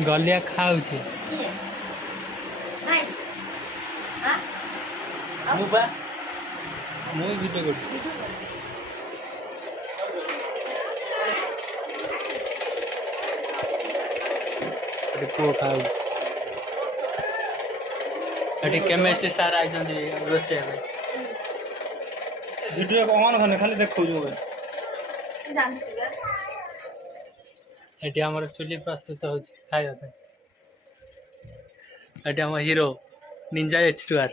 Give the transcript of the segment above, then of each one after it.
गलिया खाऊचे मु वीडियो कर पुओ खाऊ केमिस्ट्री सार आई रोसे वीडियो को ऑन करने खाली देखो जो एटी हमर चुली प्रस्तुत हो खाइबा एटी हम हीरो निंजा H2R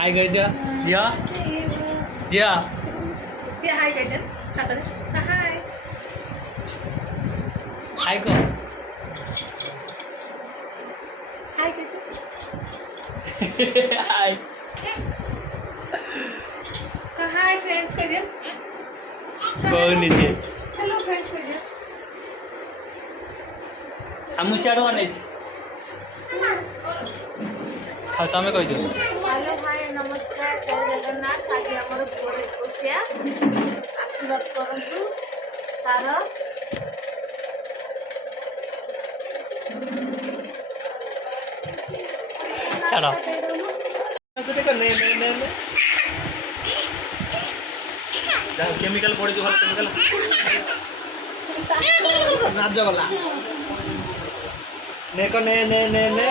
हाय गई दिया जिया जिया ये हाय कहते हैं खाता है हाय हाय को हाय कहते हाय हाय फ्रेंड्स कह दिया बहुत नीचे हेलो फ्रेंड्स कह दिया हम सियाड़ो बने हाँ तमें कह दियो हेलो हाय नमस्कार जय जगन्नाथ आज हमर पुअर 21 आशीर्वाद करंतु तार चलो केमिकल पड़ी जो केमिकल नाच गला ने को ने ने ने ने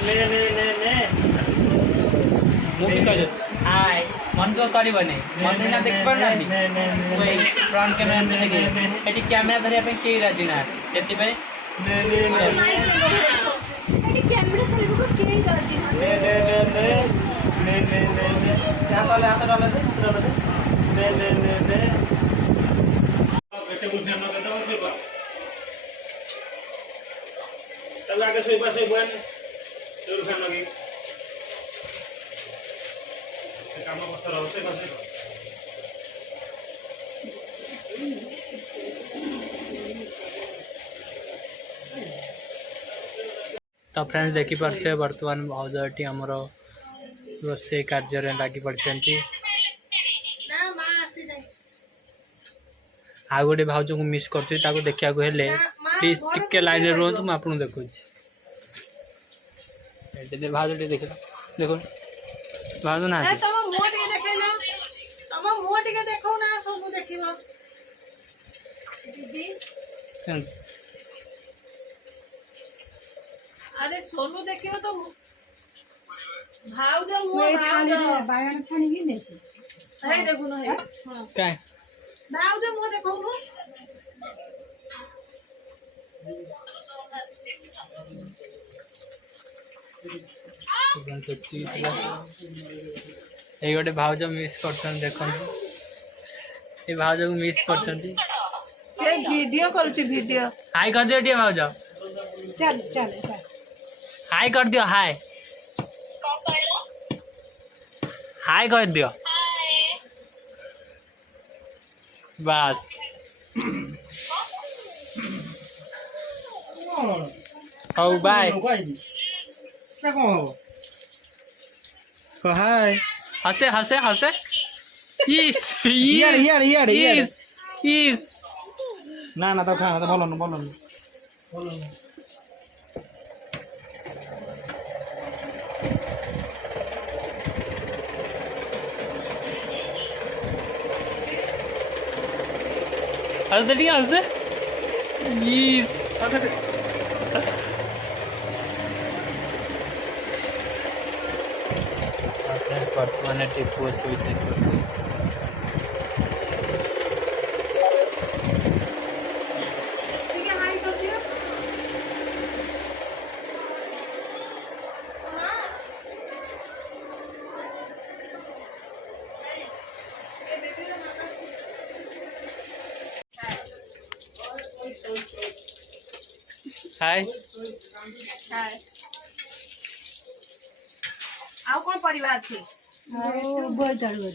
ने ने ने ने मूवी कर दो हाय मन तो करी बने मन ना देख पर ना कोई फ्रंट कैमरा में देखे एटी कैमरा धरिया पे के राजी ना सेति पे ने ने ने एटी कैमरा धरिबो को के राजी ना ने ने ने ने ने ने ने हाथ डाले दे ने ने ने ने वेजिटेबल फैन करता हूं फिर तब आगे सोई पास सोई वेजिटेबल फैन लगी काम पत्थर हो से पास तो फ्रेंड्स देखी पार्थे वर्तमान भाउजटी आमर रोसे कार्य लगी पड़ती ना मां आसी जाय आ गोटे भाउज को मिस कर देखा प्लीज टिके लाइन में रुहतु मुझे आपको देखुची भाउज देख देखो भाउज ना ए तम मुंह टिके देखैलो तम मुंह टिके देखौ ना सब देखिबो दीदी अरे सोनू देखियो तो भाउज मुंह भाउज बायण छाणी की देसी है देखु न है हां काय भाउज मुंह देखौ नु ये गोटे भाउज मिस कर देखो ये भाउज को मिस कर से वीडियो करछि वीडियो हाय कर दियो टे भाउज चल चल चल हाय कर दियो हाय हाय कर दियो बस ओ बाय क्या कौन हो हाय हंसे हंसे हंसे इस यार इस ना ना तो खाना तो बोलो ना हंसते ठीक हंसते इस वर्तमान टिप्पू सुविधा ठीक है हाय कर दियो हां ए बेबी रे माता હાય હાય. આવો કોણ પરિવાર છે? આવો બોલ ચાલુ